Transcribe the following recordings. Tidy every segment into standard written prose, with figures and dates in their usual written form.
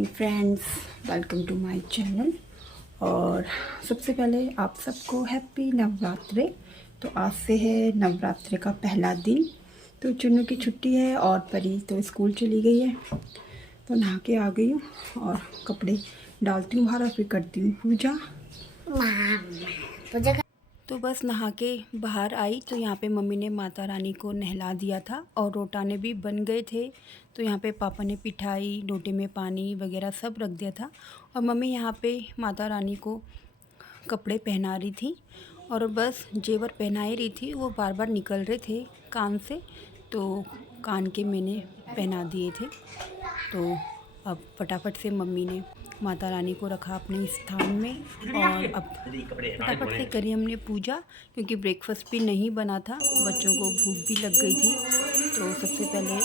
Morning friends, welcome to my channel. और सबसे पहले आप सबको हैप्पी नवरात्रि। तो आज से है नवरात्रि का पहला दिन। तो चुन्नू की छुट्टी है और परी तो स्कूल चली गई है। तो नहा के आ गई हूँ और कपड़े डालती हूँ बाहर और फिर करती हूँ पूजा। तो बस नहा के बाहर आई तो यहाँ पे मम्मी ने माता रानी को नहला दिया था और रोटाने भी बन गए थे। तो यहाँ पे पापा ने पिठाई, लोटे में पानी वगैरह सब रख दिया था और मम्मी यहाँ पे माता रानी को कपड़े पहना रही थी। और बस जेवर पहना ही रही थी, वो बार बार निकल रहे थे कान से, तो कान के मैंने पहना दिए थे। तो अब फटाफट से मम्मी ने माता रानी को रखा अपने स्थान में और अब फटाफट से करी हमने पूजा, क्योंकि ब्रेकफास्ट भी नहीं बना था, बच्चों को भूख भी लग गई थी। तो सबसे पहले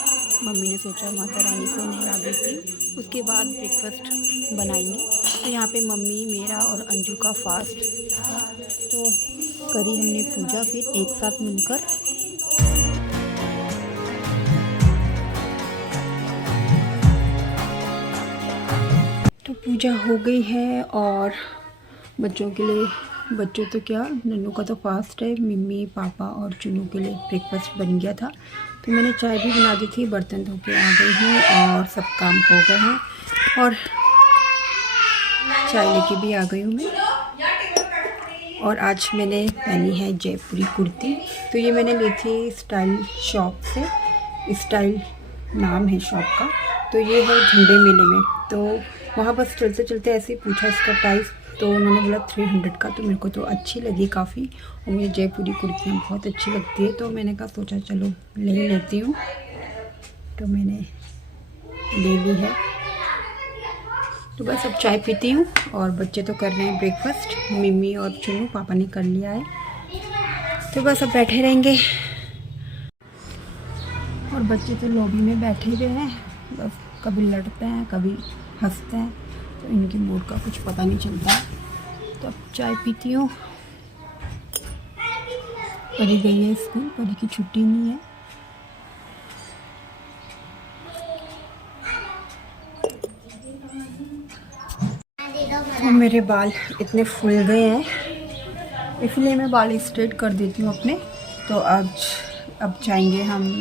मम्मी ने सोचा माता रानी को नहला देती, उसके बाद ब्रेकफास्ट बनाएंगे। तो यहाँ पे मम्मी, मेरा और अंजू का फास्ट था, तो करी हमने पूजा फिर एक साथ मिलकर। तो पूजा हो गई है और बच्चों के लिए, बच्चों तो क्या, नन्नू का तो फास्ट है, मम्मी पापा और चुनू के लिए ब्रेकफास्ट बन गया था। तो मैंने चाय भी बना दी थी, बर्तन धो के आ गई हूँ और सब काम हो गए हैं और चाय लेके भी आ गई हूँ मैं। और आज मैंने पहनी है जयपुरी कुर्ती। तो ये मैंने ली थी स्टाइल शॉप से, स्टाइल नाम है शॉप का। तो ये है झंडे मेले में। तो वहाँ बस चलते चलते ऐसे ही पूछा इसका प्राइस, तो उन्होंने बोला 300 का। तो मेरे को तो अच्छी लगी काफ़ी, और मुझे जयपुरी कुर्तियाँ बहुत अच्छी लगती है। तो मैंने कहा सोचा चलो ले लेती हूँ, तो मैंने ले ली है। तो बस अब चाय पीती हूँ और बच्चे तो कर रहे हैं ब्रेकफास्ट, मम्मी और चुनू, पापा ने कर लिया है। तो बस अब बैठे रहेंगे और बच्चे तो लॉबी में बैठे हुए हैं, बस कभी लड़ते हैं कभी हंसते हैं, तो इनकी मूड का कुछ पता नहीं चलता। तो अब चाय पीती हूँ। परी गई है स्कूल, परी की छुट्टी नहीं है। तो मेरे बाल इतने फूल गए हैं, इसलिए मैं बाल स्ट्रेट कर देती हूँ अपने। तो आज अब जाएंगे हम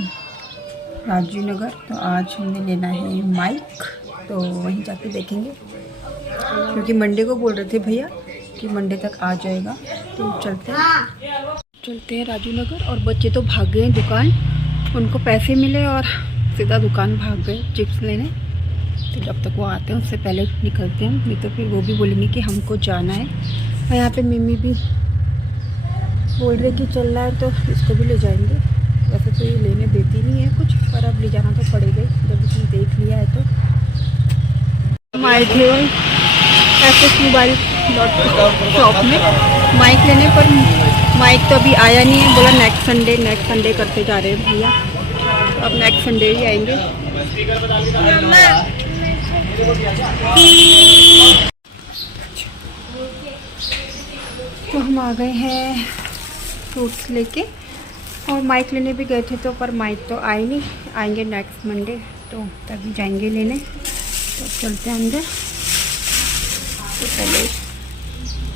राजीव नगर। तो आज हमें लेना है माइक, तो वहीं जाके देखेंगे, क्योंकि मंडे को बोल रहे थे भैया कि मंडे तक आ जाएगा। तो चलते हैं राजीव नगर। और बच्चे तो भाग गए दुकान, उनको पैसे मिले और सीधा दुकान भाग गए चिप्स लेने। तो जब तक वो आते हैं उससे पहले निकलते हैं, नहीं तो फिर वो भी बोलेंगे कि हमको जाना है। और यहाँ पे मम्मी भी बोल रहे कि चल रहा है, तो इसको भी ले जाएंगे। वैसे तो ये लेने देती नहीं है कुछ, पर अब ले जाना तो पड़ेगा जब इसने देख लिया है। तो माइक थे एसएस मोबाइल शॉप में माइक लेने, पर माइक तो अभी आया नहीं है। बोला नेक्स्ट संडे करते जा रहे हैं भैया, तो अब नेक्स्ट संडे ही आएंगे। तो हम आ गए हैं फ्रूट्स लेके, और माइक लेने भी गए थे, तो पर माइक तो आए नहीं, आएंगे नेक्स्ट मंडे, तो तभी जाएंगे लेने। तो चलते हैं अंदर। तो पहले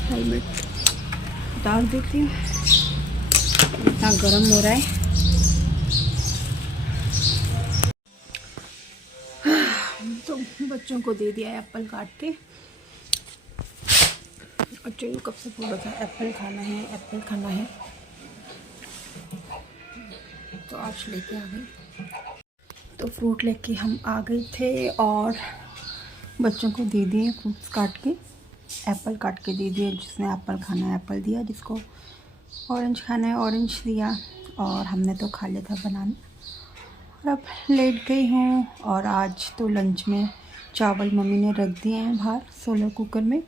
हेलमेट उतार देती हूँ, इतना गर्म हो रहा है। तो बच्चों को दे दिया है एप्पल काट के, और चलो कब से बोल रहा था एप्पल खाना है, एप्पल खाना है, तो आज लेके आ गई। तो फ्रूट लेके हम आ गए थे और बच्चों को दे दिए फ्रूट्स काट के, एप्पल काट के दे दिए। जिसने एप्पल खाना है एप्पल दिया, जिसको ऑरेंज खाना है ऑरेंज दिया, और हमने तो खा लिया था बनाना। और अब लेट गई हूँ। और आज तो लंच में चावल मम्मी ने रख दिए हैं बाहर सोलर कुकर में,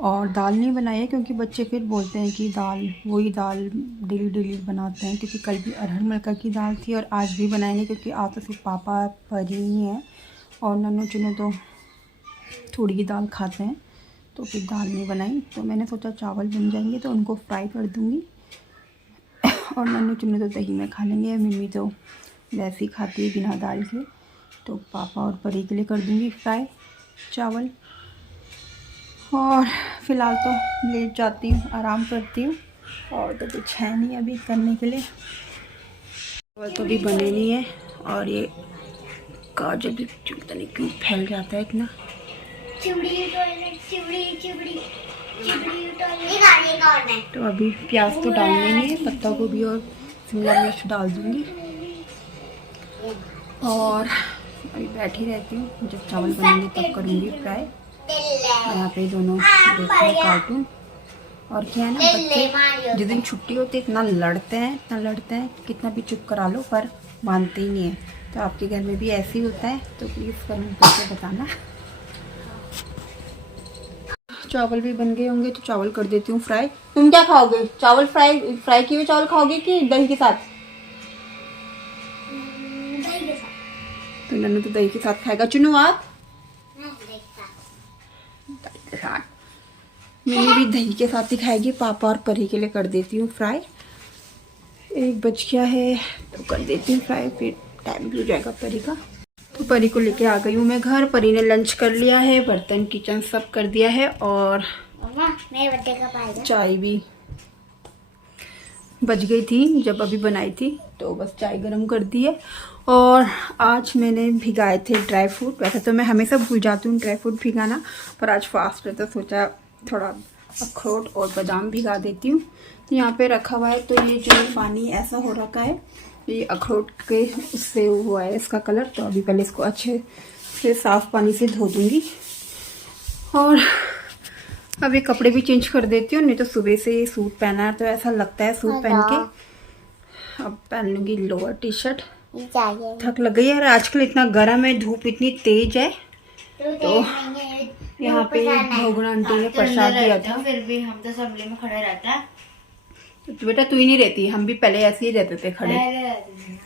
और दाल नहीं बनाई है, क्योंकि बच्चे फिर बोलते हैं कि दाल, वही दाल डेली बनाते हैं, क्योंकि कल भी अरहर मलका की दाल थी और आज भी बनाएंगे, क्योंकि आज तो सिर्फ पापा परी ही हैं और नन्नू चुनू तो थोड़ी ही दाल खाते हैं, तो फिर दाल नहीं बनाई। तो मैंने सोचा चावल बन जाएंगे तो उनको फ्राई कर दूँगी, और नन्नू चुन्नू तो दही में खा लेंगे, मम्मी तो वैसे ही खाती है बिना दाल के। तो पापा और परी के लिए कर दूँगी फ्राई, चावल। और फिलहाल तो लेट जाती हूँ, आराम करती हूँ, और तो कुछ है नहीं अभी करने के लिए। चावल तो अभी बने नहीं है, और ये काजल भी पता नहीं क्यों फैल जाता है इतना। तो अभी प्याज तो डालने नहीं है, पत्ता गोभी और शिमला मिर्च डाल दूँगी, और अभी बैठी रहती हूँ। जब चावल बनेंगे तब करूँगी फ्राई। यहाँ पे दोनों देख रहे हैं कार्टून। और क्या है ना, बच्चे जिस दिन छुट्टी होती है इतना लड़ते हैं, कितना भी चुप करा लो पर मानते ही नहीं है। तो आपके घर में भी ऐसे ही होता है? तो प्लीज़ कमेंट करके बताना। चावल भी बन गए होंगे तो चावल कर देती हूँ फ्राई। तुम क्या खाओगे? चावल फ्राई किए हुए चावल खाओगे कि दही के साथ? दही के साथ। तो नन्नू तो दही के साथ खाएगा। चुनू आप? दही के साथ। मैंने भी दही के साथ ही खाएगी। पापा और परी के लिए कर देती हूँ फ्राई। 1 बज गया है तो कर देती हूँ फ्राई, फिर टाइम भी हो जाएगा परी का। तो परी को लेके आ गई हूँ मैं घर। परी ने लंच कर लिया है, बर्तन किचन सब कर दिया है, और मेरे बर्थडे का पाएगा। चाय भी बज गई थी जब अभी बनाई थी, तो बस चाय गरम कर दी है। और आज मैंने भिगाए थे ड्राई फ्रूट। वैसे तो मैं हमेशा भूल जाती हूँ ड्राई फ्रूट भिगाना, पर आज फास्ट है तो सोचा थोड़ा अखरोट और बादाम भिगा देती हूँ। तो यहाँ पे रखा हुआ है। तो ये जो पानी ऐसा हो रखा है, ये अखरोट के उससे हुआ है इसका कलर। तो अभी पहले इसको अच्छे से साफ पानी से धो दूँगी, और अब ये कपड़े भी चेंज कर देती हूँ। नहीं तो सुबह से सूट पहना है तो ऐसा लगता है सूट पहन के। अब पहन लूँगी लोअर टी शर्ट। थक लग गई है, आजकल इतना गर्म है, धूप इतनी तेज है। तो यहाँ पे भोगना आंटी ने प्रसाद दिया था। फिर भी हम तो असेंबली में खड़े रहते हैं। तो बेटा तू ही नहीं रहती, हम भी पहले ऐसे ही रहते थे खड़े।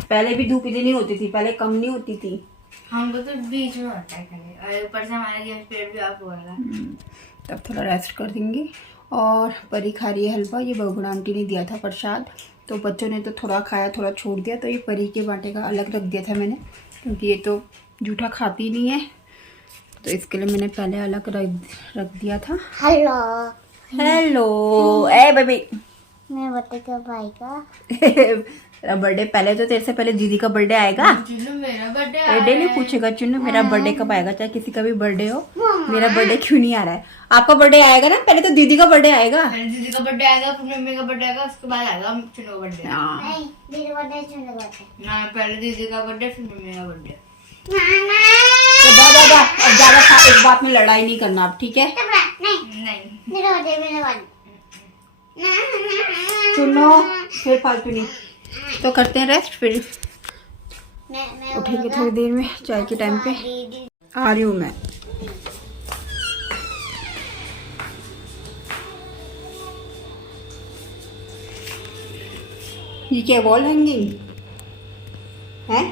पहले भी धूप इतनी नहीं होती थी, पहले कम नहीं होती थी। हमको तो बीच में होता है खड़े, और ऊपर से हमारा गेम पीरियड भी ऑफ हुआ। तब थोड़ा रेस्ट कर देंगे। और परी खा रही है हलवा। ये भोगना आंटी ने दिया था प्रसाद, तो बच्चों ने तो थोड़ा खाया, थोड़ा छोड़ दिया। तो ये परी के बाटे का अलग रख दिया था मैंने, क्योंकि ये तो जूठा खाती नहीं है, तो इसके लिए मैंने पहले अलग रख दिया था। हेलो ए बेबी, मेरा बर्थडे कब आएगा? बर्थडे पहले तो तेरे से पहले दीदी का बर्थडे आएगा। चुन्नू मेरा बर्थडे डेली पूछेगा, चुन्नू मेरा बर्थडे कब आएगा, चाहे किसी का भी बर्थडे हो। मेरा बर्थडे क्यों नहीं आ रहा है? आपका बर्थडे आएगा ना, पहले तो दीदी का बर्थडे आएगा। पहले दीदी का बर्थडे आएगा, फिर मम्मी का बर्थडे आएगा, उसके बाद आएगा चुन्नू का बर्थडे। नहीं, दीदी का बर्थडे, चुन्नू का बर्थडे। ना, पहले दीदी का बर्थडे फिर मम्मी का बर्थडे। तो ज्यादा एक बात में लड़ाई नहीं करना आप, ठीक है? नहीं, सुनो, फिर फालतू नहीं। तो करते हैं रेस्ट, फिर उठेंगे थोड़ी देर में चाय के टाइम पे। आ रही हूँ मैं। ये क्या वॉल हैंगिंग है?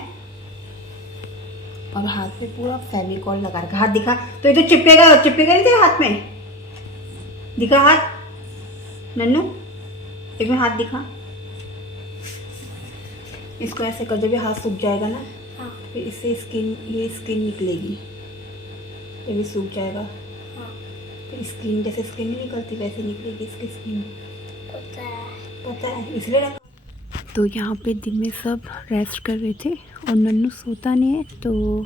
और हाथ पे पूरा फेविकॉल लगा रखा। हाथ दिखा, तो ये तो चिपकेगा नहीं तेरे हाथ में। दिखा हाथ नन्नू, एक में हाथ दिखा। इसको ऐसे कर जब हाथ सूख जाएगा ना, हाँ। फिर इससे ये स्किन निकलेगी, ये भी सूख जाएगा। हाँ। फिर स्किन जैसे स्किन नहीं निकलती वैसे निकलेगी इसकी स्किन। पता है इसलिए रखा। तो यहाँ पे दिन में सब रेस्ट कर रहे थे, और नन्नू सोता नहीं है तो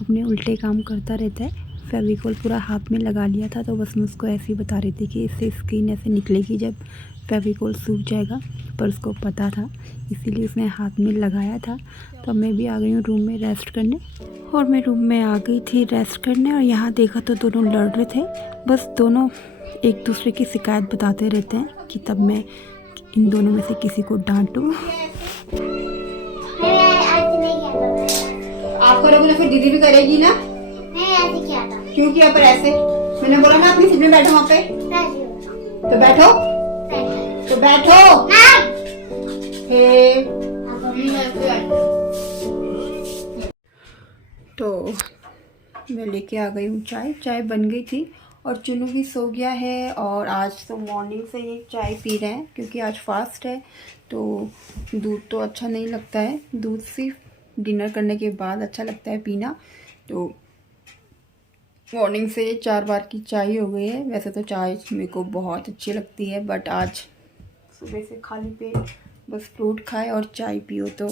अपने उल्टे काम करता रहता है। फेविकॉल पूरा हाथ में लगा लिया था, तो बस मैं उसको ऐसे ही बता रही थी कि इससे स्किन ऐसे निकलेगी जब फेविकॉल सूख जाएगा, पर उसको पता था इसीलिए उसने हाथ में लगाया था। तो मैं भी आ गई हूँ रूम में रेस्ट करने, और मैं रूम में आ गई थी रेस्ट करने। और यहाँ देखा तो दोनों लड़ रहे थे, बस दोनों एक दूसरे की शिकायत बताते रहते हैं कि तब मैं इन दोनों में से किसी को डांटूँ। आप करोगे तो फिर दीदी भी करेगी ना। ऐसे किया था। क्यों किया? पर ऐसे मैंने बोला ना अपनी सीट में बैठो वहाँ पे। तो बैठो, तो बैठो। तो मैं लेके आ गई हूँ चाय बन गई थी, और चुनू भी सो गया है। और आज तो मॉर्निंग से ही चाय पी रहे हैं, क्योंकि आज फास्ट है। तो दूध तो अच्छा नहीं लगता है, दूध सिर्फ डिनर करने के बाद अच्छा लगता है पीना। तो मॉर्निंग से 4 बार की चाय हो गई है। वैसे तो चाय मेरे को बहुत अच्छी लगती है, बट आज सुबह से खाली पेट बस फ्रूट खाए और चाय पियो तो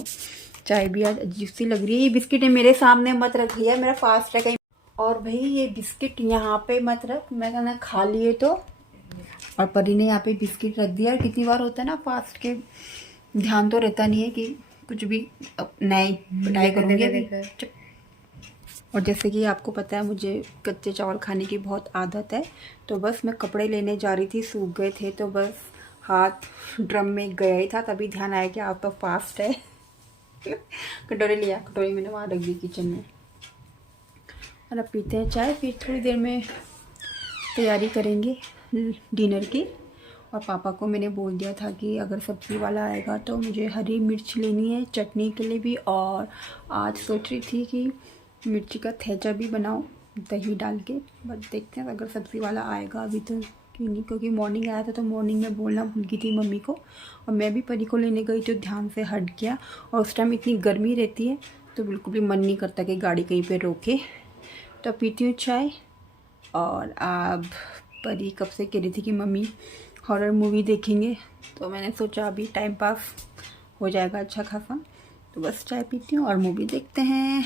चाय भी आज अजीब सी लग रही है। ये बिस्किट मेरे सामने मत रखिए, मेरा फास्ट है कहीं। और भाई ये बिस्किट यहाँ पे मत रख, मैं कहना खा लिए तो। और परी ने यहाँ पे बिस्किट रख दिया। कितनी बार होता है ना फास्ट के ध्यान तो रहता नहीं है कि कुछ भी नई बनाई करूँगी। और जैसे कि आपको पता है मुझे कच्चे चावल खाने की बहुत आदत है, तो बस मैं कपड़े लेने जा रही थी, सूख गए थे, तो बस हाथ ड्रम में गया ही था, तभी ध्यान आया कि आप तो फास्ट है। कटोरी लिया, कटोरी मैंने वहाँ रख दी किचन में। और अब पीते हैं चाय, फिर थोड़ी देर में तैयारी करेंगे डिनर की। और पापा को मैंने बोल दिया था कि अगर सब्ज़ी वाला आएगा तो मुझे हरी मिर्च लेनी है चटनी के लिए भी। और आज सोच रही थी कि मिर्ची का थैचा भी बनाओ दही डाल के, बट देखते हैं अगर सब्ज़ी वाला आएगा। अभी तो क्यों नहीं, क्योंकि मॉर्निंग आया था तो मॉर्निंग में बोलना भूल गई थी मम्मी को। और मैं भी परी को लेने गई तो ध्यान से हट गया। और उस टाइम इतनी गर्मी रहती है तो बिल्कुल भी मन नहीं करता कि गाड़ी कहीं पे रोके। तो पीती हूँ चाय। और अब परी कब से कह रही थी कि मम्मी हॉरर मूवी देखेंगे, तो मैंने सोचा अभी टाइम पास हो जाएगा अच्छा खासा, तो बस चाय पीती हूँ और मूवी देखते हैं।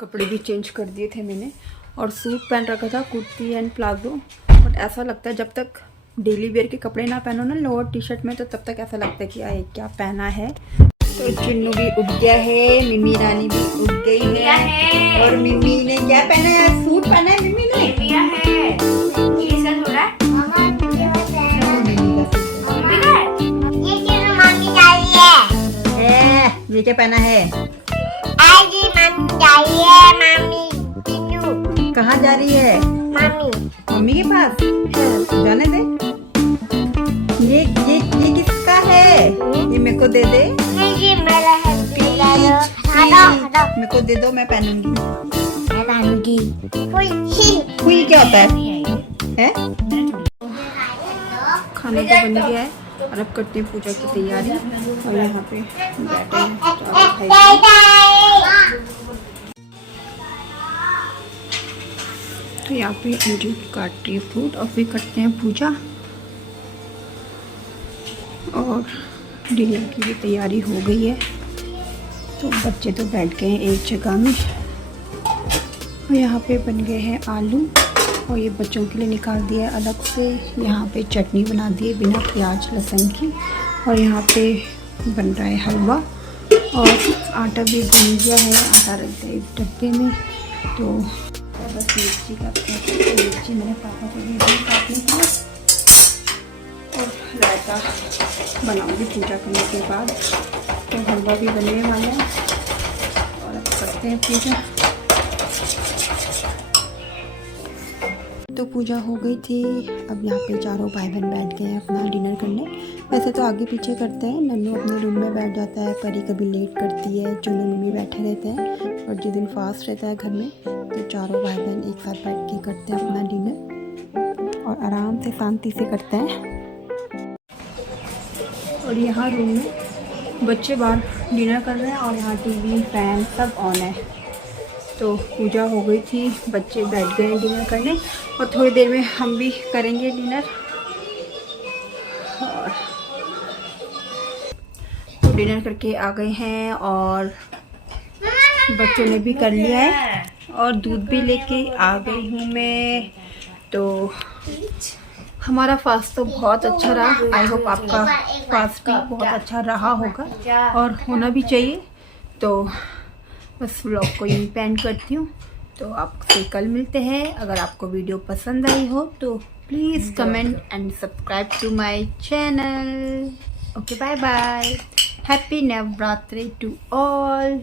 कपड़े भी चेंज कर दिए थे मैंने, और सूट पहन रखा था, कुर्ती एंड प्लाजो। बट ऐसा लगता है जब तक डेली वेयर के कपड़े ना पहनो ना लोअर टी शर्ट में, तो तब तक ऐसा लगता है कि आए क्या पहना है। तो चिन्नू भी उठ गया है, मिमी रानी भी उठ गई है। और मिमी ने क्या पहना है? सूट पहना है मिमी ने। ये क्या पहना है? कहाँ जा रही है? मम्मी के पास। जाने दे। ये किसका है? ये मेरे को दे दे। मेरे को दे दो, मैं पहनूंगी। हुई क्या होता है? खाने तो बन गया है और अब करते हैं पूजा की तैयारी। और यहाँ पे बैठे हैं तो यहाँ पे अंजू काट रही है फ्रूट और फिर करते हैं पूजा। और डिनर की भी तैयारी हो गई है, तो बच्चे तो बैठ गए हैं एक जगह में। और यहाँ पे बन गए हैं आलू, और ये बच्चों के लिए निकाल दिया अलग से। यहाँ पे चटनी बना दी है बिना प्याज लहसुन की। और यहाँ पे बन रहा है हलवा, और आटा भी भून गया है, आटा रख दिया एक डब्बे में। तो बस मिर्ची का मिर्ची मैंने पापा को दे दी काटने के लिए। और रायता बनाऊंगी पूजा करने के बाद। तो हलवा भी बनने वाला है और अब करते हैं पूजा। तो पूजा हो गई थी। अब यहाँ पे चारों भाई बहन बैठ गए हैं अपना डिनर करने। वैसे तो आगे पीछे करते हैं, नन्नू अपने रूम में बैठ जाता है, परी कभी लेट करती है, चुन्नू मम्मी बैठे रहते हैं। और जिस दिन फास्ट रहता है घर में तो चारों भाई बहन एक साथ बैठ के करते हैं अपना डिनर, और आराम से शांति से करते हैं। और यहाँ रूम में बच्चे बाहर डिनर कर रहे हैं, और यहाँ टीवी फैन सब ऑन है। तो पूजा हो गई थी, बच्चे बैठ गए हैं डिनर करने, और थोड़ी देर में हम भी करेंगे डिनर। और तो डिनर करके आ गए हैं, और बच्चों ने भी कर लिया है, और दूध भी लेके आ गई हूँ मैं। तो हमारा फास्ट तो बहुत अच्छा रहा। आई होप आपका फास्ट भी बहुत अच्छा रहा होगा, और होना भी चाहिए। तो बस व्लॉग को यहीं पे एंड करती हूँ। तो आपसे कल मिलते हैं। अगर आपको वीडियो पसंद आई हो तो please comment and subscribe to my channel. Okay, bye bye. Happy Navratri to all.